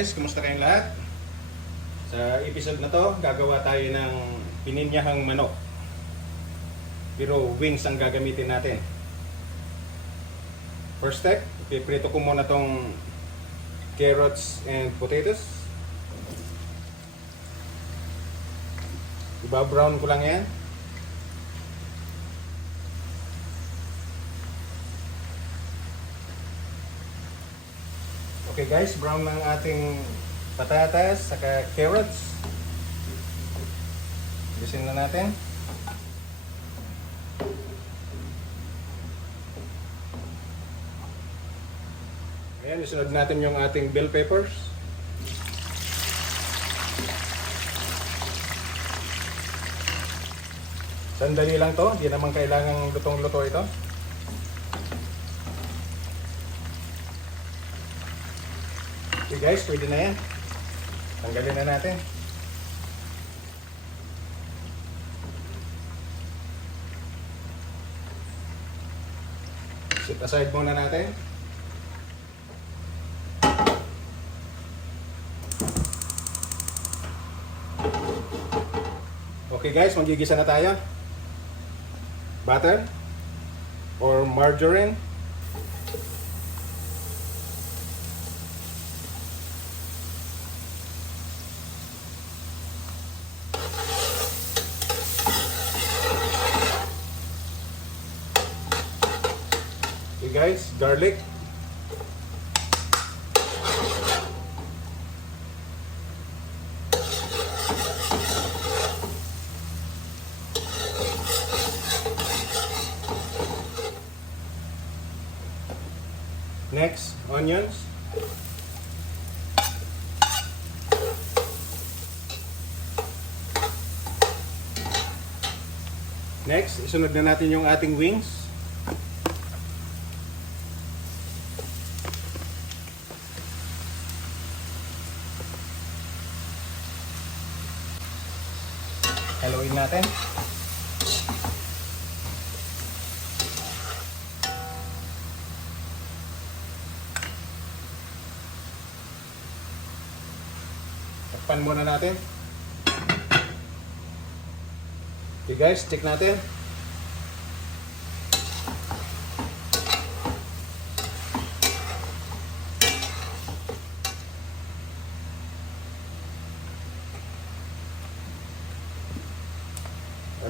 guys, kumusta kayong lahat? Sa episode na to, gagawa tayo ng pininyahang manok. Pero wings ang gagamitin natin. First step, piprito ko muna tong carrots and potatoes. Iba-brown ko lang yan. Okay guys, brown ng ating patatas saka carrots. Bisin na natin. Ayan, isunod natin yung ating bell peppers. Sandali lang to, hindi naman kailangang lutong-luto ito. Okay guys, pwede na yan. Tanggalin na natin. Set aside muna natin. Okay guys, magigisa na tayo. Butter or margarine. Okay guys, garlic. Next, onions. Next, isunod na natin yung ating wings. Haluin natin. Takpan muna natin. Okay guys, check natin.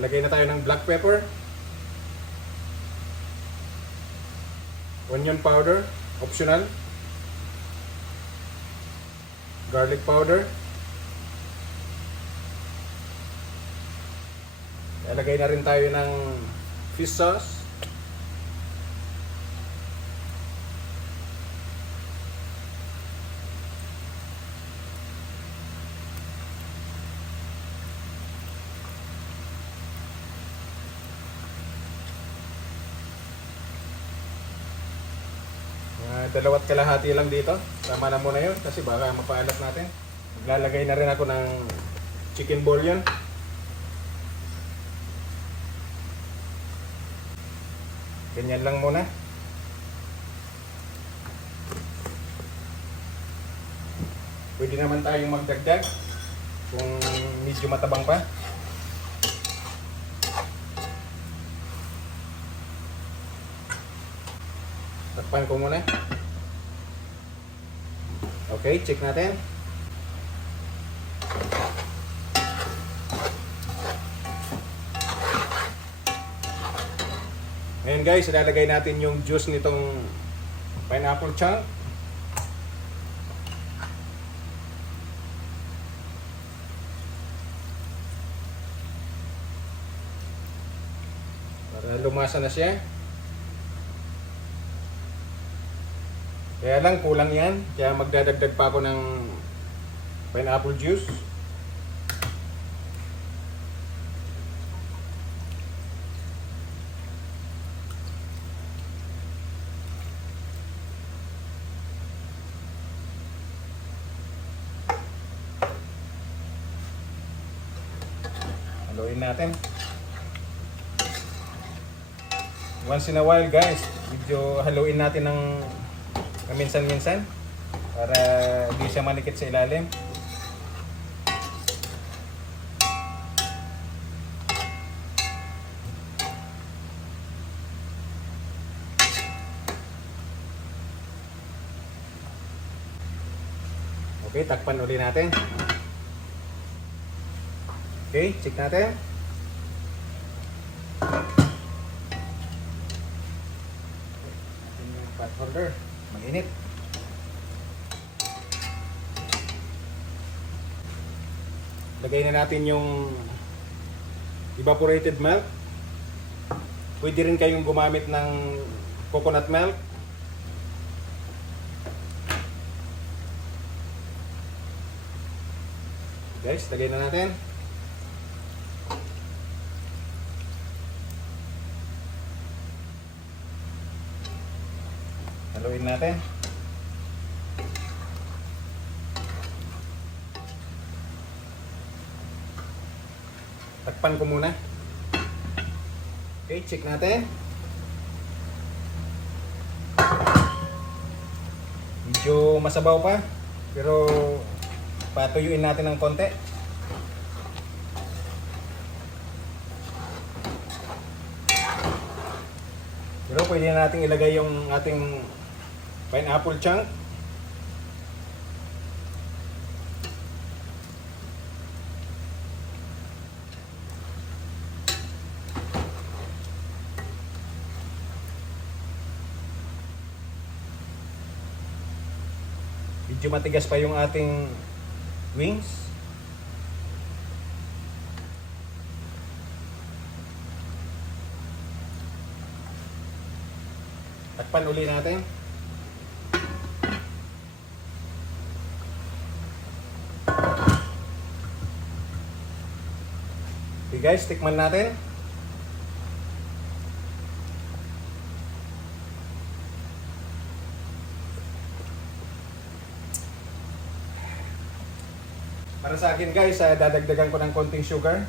Lagay na tayo ng black pepper, onion powder, optional, garlic powder. Lagay na rin tayo ng fish sauce, dalawat kalahati lang dito. Tama na muna yun kasi baka mapaalat natin. Maglalagay na rin ako ng chicken bouillon. Ganyan lang muna. Pwede naman tayong magdagdag kung medyo matabang pa. Takpan ko muna. Okay, check natin. Ngayon guys, ilalagay natin yung juice nitong pineapple chunk. Para lumasa na siya. Kaya lang kulang yan, kaya magdadagdag pa ako ng pineapple juice. Haluin natin. Once in a while guys, medyo haluin natin ng minsan-minsan para di siya manikit sa ilalim. Okay, takpan uli natin. Okay, check natin. Natin yung pot holder. Mag-init. Lagay na natin yung evaporated milk. Pwede rin kayong gumamit ng coconut milk. Guys, lagay na natin. Haluin natin. Takpan ko muna. Okay, check natin. Medyo masabaw pa, pero patuyuin natin ng konti. Pero pwede na natin ilagay yung ating pineapple chunk. Medyo matigas pa yung ating wings. Takpan uli natin. Okay guys, tikman natin. Para sa akin guys, dadagdagan ko ng konting sugar.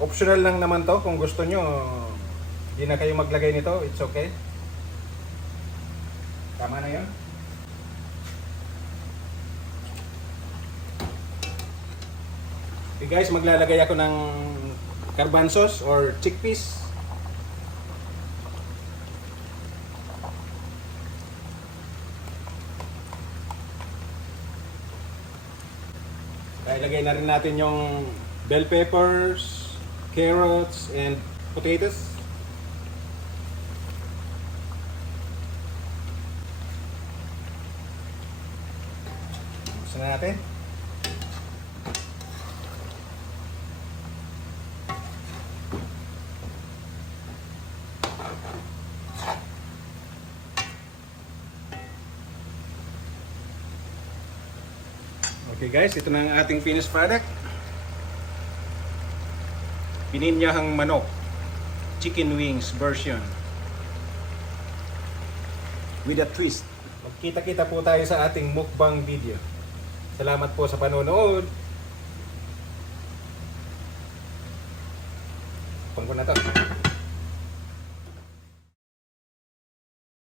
Optional lang naman to, kung gusto nyo, hindi na kayo maglagay nito, it's okay. Tama na yun. Okay guys, maglalagay ako ng garbanzos or chickpeas. Ilagay na rin natin yung bell peppers, carrots, and potatoes. Buksan na natin. Okay guys, ito na ang ating finished product. Pininyahang manok, chicken wings version with a twist. Magkita-kita po tayo sa ating mukbang video. Salamat po sa panonood. Pangko na to.